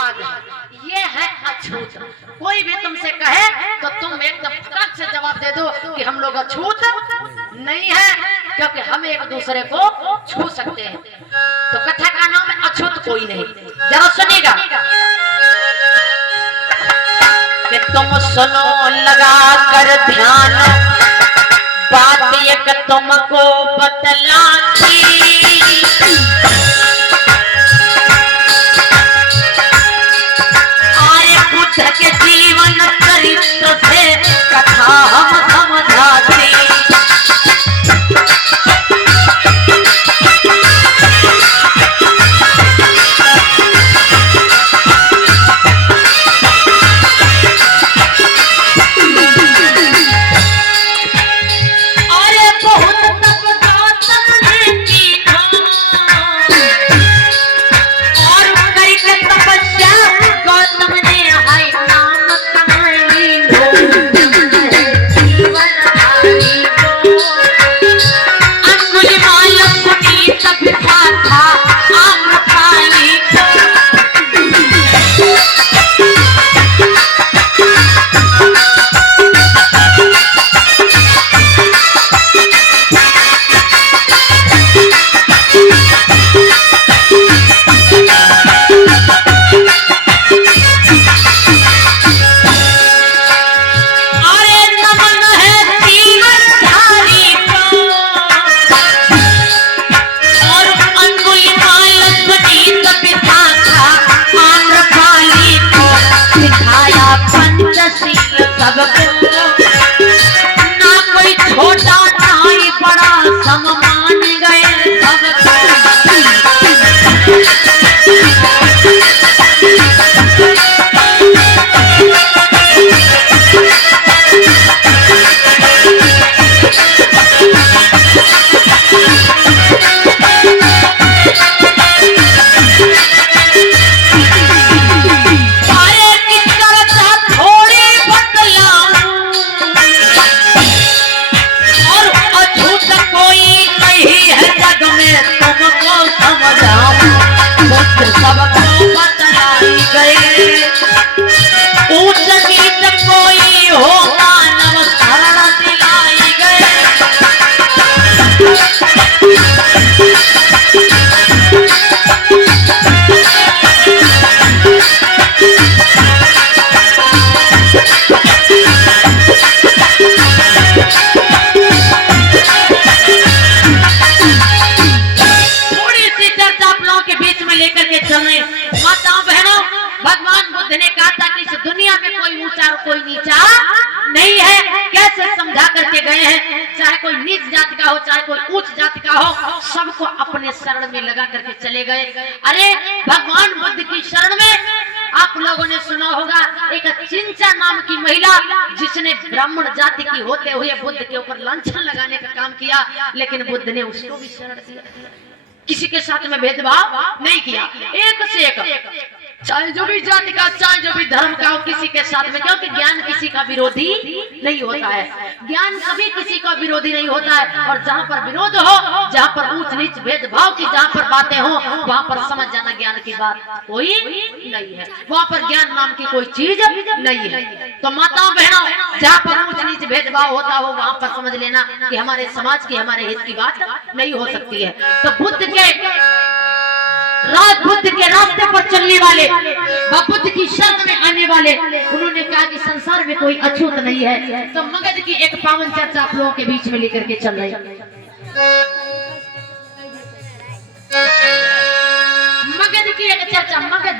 आग है, ये है अछूत। कोई भी तुमसे कहे तो तुम एकदम फटाक से जवाब दे दो कि हम लोग अछूत नहीं है, क्योंकि हम एक दूसरे को छू सकते हैं। तो कथा का नाम है अछूत कोई नहीं। जरा सुनिएगा कि तुम सुनो लगा कर ध्यान, बात एक तुमको बतलाती। आए बुद्ध के जीवन चरित्र से कथा हम समझाते। ना कोई छोटा ना ही बड़ा, सब मान गए कोई नीचा नहीं है। कैसे समझा करके गए हैं, चाहे कोई नीच जाति का हो चाहे कोई उच्च जाति का हो, सबको अपने शरण में लगा करके चले गए। अरे भगवान बुद्ध की शरण में आप लोगों ने सुना होगा एक चिंचा नाम की महिला, जिसने ब्राह्मण जाति की होते हुए बुद्ध के ऊपर लांछन लगाने का काम किया, लेकिन बुद्ध ने उसको भी शरण दिया। किसी के साथ में भेदभाव नहीं किया, एक से एक, चाहे जो भी जाति का चाहे जो भी धर्म का हो, किसी के साथ में, क्योंकि ज्ञान किसी का विरोधी नहीं होता है। ज्ञान कभी किसी का विरोधी नहीं होता है। और जहाँ पर विरोध हो, जहाँ पर ऊंच नीच भेदभाव की जहाँ पर बातें हो, वहाँ पर समझ जाना ज्ञान की बात कोई नहीं है। वहाँ पर ज्ञान नाम की कोई चीज नहीं है। तो माताओं बहनों, जहाँ पर ऊंच नीच भेदभाव होता हो, वहाँ पर समझ लेना कि हमारे समाज की हमारे हित की बात नहीं हो सकती है। तो बुद्ध के रास्ते पर चलने वाले, बुद्ध की शरण में आने वाले, उन्होंने कहा कि संसार में कोई अछूत नहीं है। तो मगध की एक पावन चर्चा आप लोगों के बीच में लेकर के चल रही है। मगध की एक चर्चा, मगध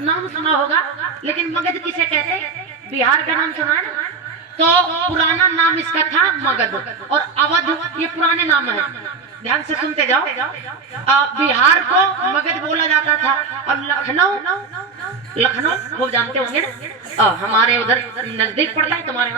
नाम सुना होगा, लेकिन मगध किसे कहते हैं? बिहार का नाम सुना है ना? तो पुराना नाम इसका था मगध, और अवध ये पुराने नाम है। ध्यान से सुनते जाओ। बिहार को मगध बोला जाता था, और लखनऊ खूब जानते होंगे ना, हमारे उधर नजदीक पड़ता है, तुम्हारे